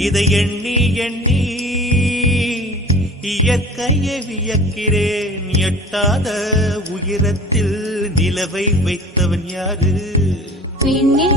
இதை எண்ணி எண்ணி இயற்கையை வியக்கிறேன். எட்டாத உயரத்தில் நிலவை வைத்தவன் யாரு? பெண்ணே